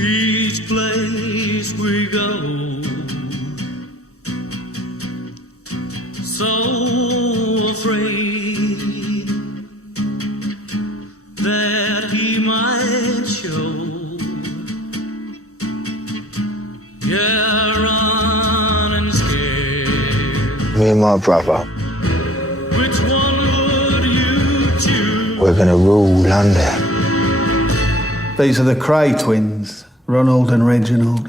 each place we go, so afraid that he might show. Yeah, running scared. Me and my brother, Which one would you choose? we're gonna rule London. These are the Cray twins, Ronald and Reginald.